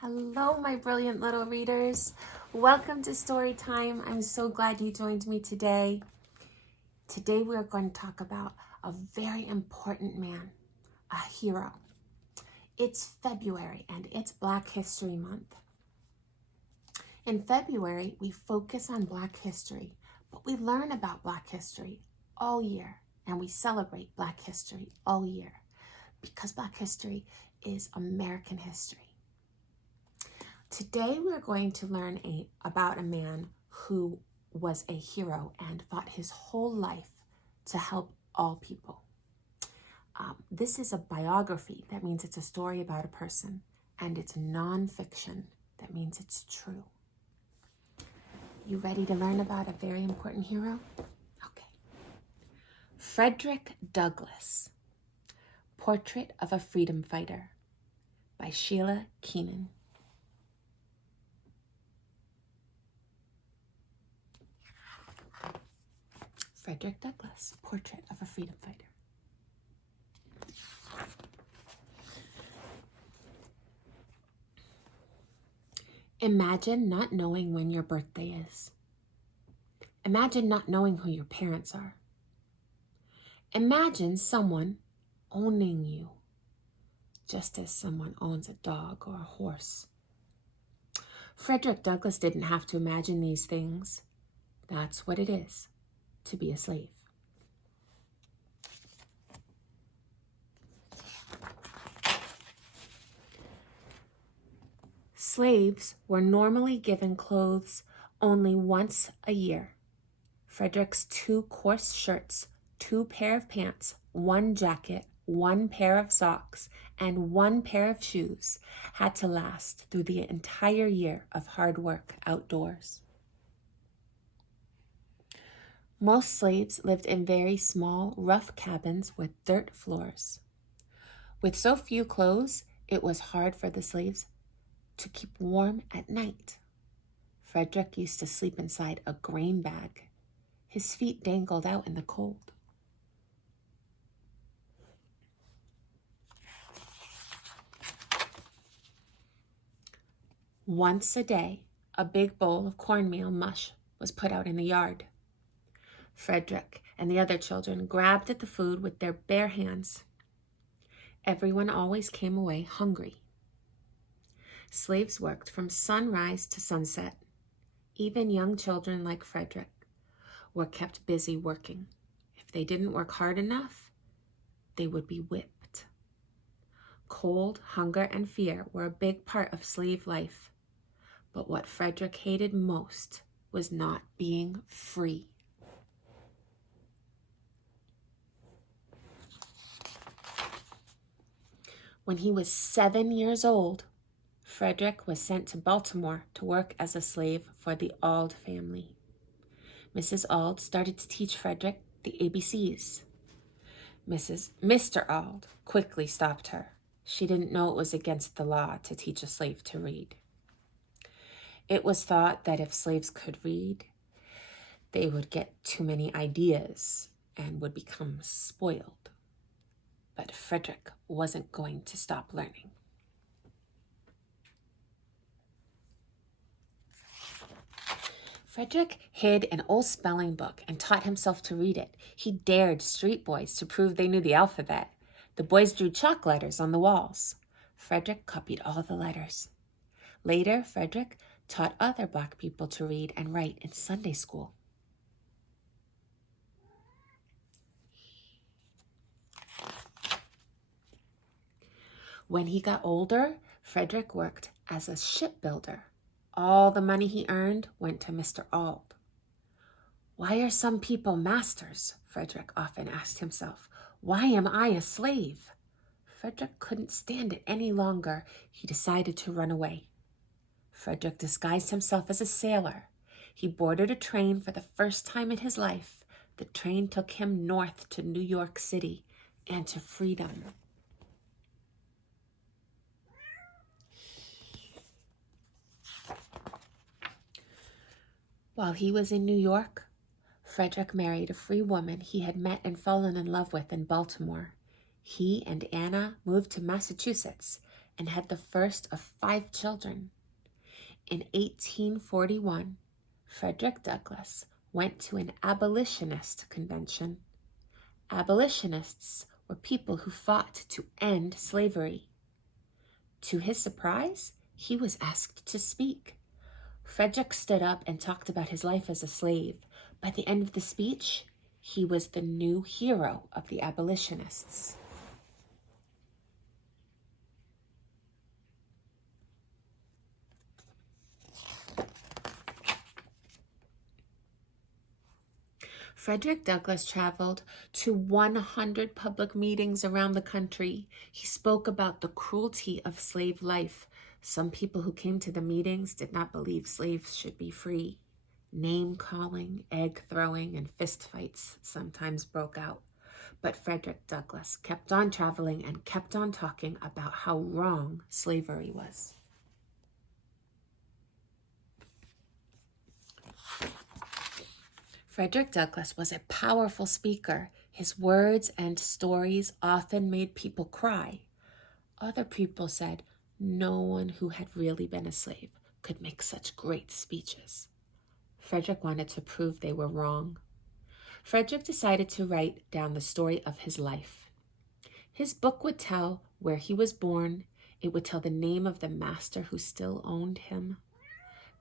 Hello, my brilliant little readers. Welcome to Story Time. I'm so glad you joined me today. Today we are going to talk about a very important man, a hero. It's February and it's Black History Month. In February, we focus on Black history, but we learn about Black history all year and we celebrate Black history all year because Black history is American history. Today we're going to learn about a man who was a hero and fought his whole life to help all people. This is a biography. That means it's a story about a person, and it's nonfiction. That means it's true. You ready to learn about a very important hero? Okay. Frederick Douglass, Portrait of a Freedom Fighter by Sheila, Keenan. Frederick Douglass, Portrait of a Freedom Fighter. Imagine not knowing when your birthday is. Imagine not knowing who your parents are. Imagine someone owning you, just as someone owns a dog or a horse. Frederick Douglass didn't have to imagine these things. That's what it is to be a slave. Slaves were normally given clothes only once a year. Frederick's 2 coarse shirts, 2 pair of pants, 1 jacket, 1 pair of socks, and 1 pair of shoes had to last through the entire year of hard work outdoors. Most slaves lived in very small, rough cabins with dirt floors. With so few clothes, it was hard for the slaves to keep warm at night. Frederick used to sleep inside a grain bag. His feet dangled out in the cold. Once a day, a big bowl of cornmeal mush was put out in the yard. Frederick and the other children grabbed at the food with their bare hands. Everyone always came away hungry. Slaves worked from sunrise to sunset. Even young children like Frederick were kept busy working. If they didn't work hard enough, they would be whipped. Cold, hunger, and fear were a big part of slave life. But what Frederick hated most was not being free. When he was 7 years old, Frederick was sent to Baltimore to work as a slave for the Auld family. Mrs. Auld started to teach Frederick the ABCs. Mr. Auld quickly stopped her. She didn't know it was against the law to teach a slave to read. It was thought that if slaves could read, they would get too many ideas and would become spoiled. But Frederick wasn't going to stop learning. Frederick hid an old spelling book and taught himself to read it. He dared street boys to prove they knew the alphabet. The boys drew chalk letters on the walls. Frederick copied all the letters. Later, Frederick taught other Black people to read and write in Sunday school. When he got older, Frederick worked as a shipbuilder. All the money he earned went to Mr. Auld. Why are some people masters? Frederick often asked himself. Why am I a slave? Frederick couldn't stand it any longer. He decided to run away. Frederick disguised himself as a sailor. He boarded a train for the first time in his life. The train took him north to New York City and to freedom. While he was in New York, Frederick married a free woman he had met and fallen in love with in Baltimore. He and Anna moved to Massachusetts, and had the first of 5 children. In 1841, Frederick Douglass went to an abolitionist convention. Abolitionists were people who fought to end slavery. To his surprise, he was asked to speak. Frederick stood up and talked about his life as a slave. By the end of the speech, he was the new hero of the abolitionists. Frederick Douglass traveled to 100 public meetings around the country. He spoke about the cruelty of slave life. Some people who came to the meetings did not believe slaves should be free. Name-calling, egg-throwing, and fistfights sometimes broke out. But Frederick Douglass kept on traveling and kept on talking about how wrong slavery was. Frederick Douglass was a powerful speaker. His words and stories often made people cry. Other people said no one who had really been a slave could make such great speeches. Frederick wanted to prove they were wrong. Frederick decided to write down the story of his life. His book would tell where he was born. It would tell the name of the master who still owned him.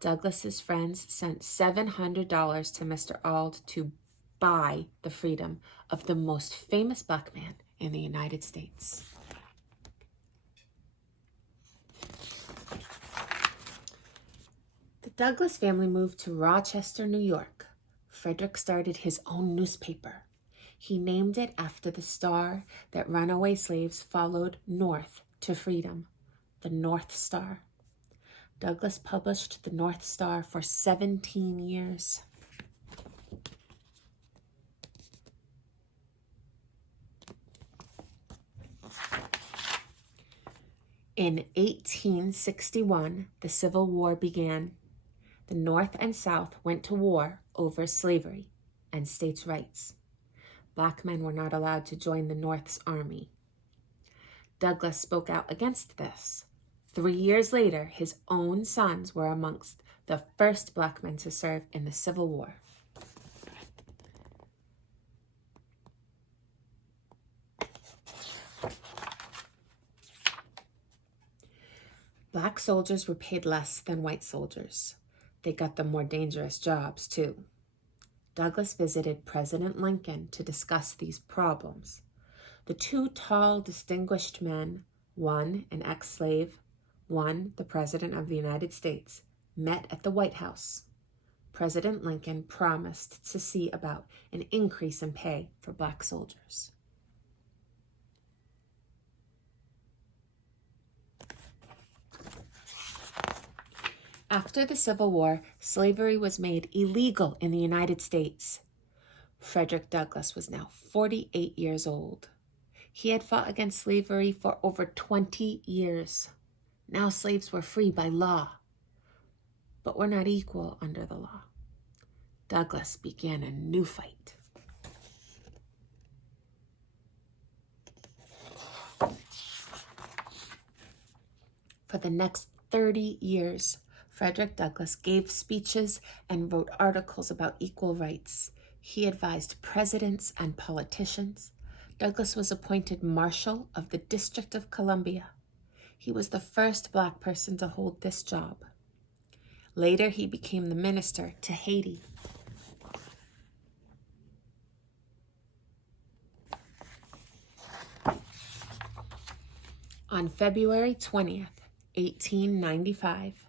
Douglass's friends sent $700 to Mr. Auld to buy the freedom of the most famous black man in the United States. The Douglass family moved to Rochester, New York. Frederick started his own newspaper. He named it after the star that runaway slaves followed north to freedom, the North Star. Douglass published the North Star for 17 years. In 1861, the Civil War began. The North and South went to war over slavery and states' rights. Black men were not allowed to join the North's army. Douglass spoke out against this. 3 years later, his own sons were amongst the first black men to serve in the Civil War. Black soldiers were paid less than white soldiers. They got the more dangerous jobs, too. Douglass visited President Lincoln to discuss these problems. The 2 tall, distinguished men, one an ex-slave, one the President of the United States, met at the White House. President Lincoln promised to see about an increase in pay for black soldiers. After the Civil War, slavery was made illegal in the United States. Frederick Douglass was now 48 years old. He had fought against slavery for over 20 years. Now slaves were free by law, but were not equal under the law. Douglass began a new fight. For the next 30 years, Frederick Douglass gave speeches and wrote articles about equal rights. He advised presidents and politicians. Douglass was appointed Marshal of the District of Columbia. He was the first black person to hold this job. Later, he became the minister to Haiti. On February 20th, 1895,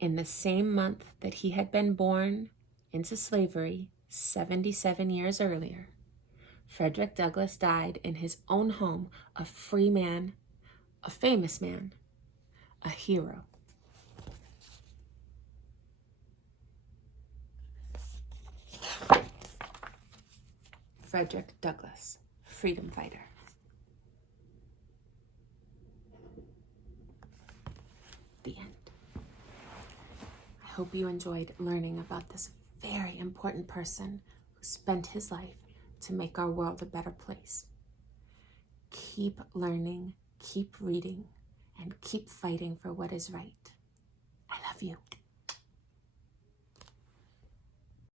in the same month that he had been born into slavery 77 years earlier, Frederick Douglass died in his own home, a free man, a famous man, a hero. Frederick Douglass, freedom fighter. The end. I hope you enjoyed learning about this very important person who spent his life to make our world a better place. Keep learning, keep reading, and keep fighting for what is right. I love you.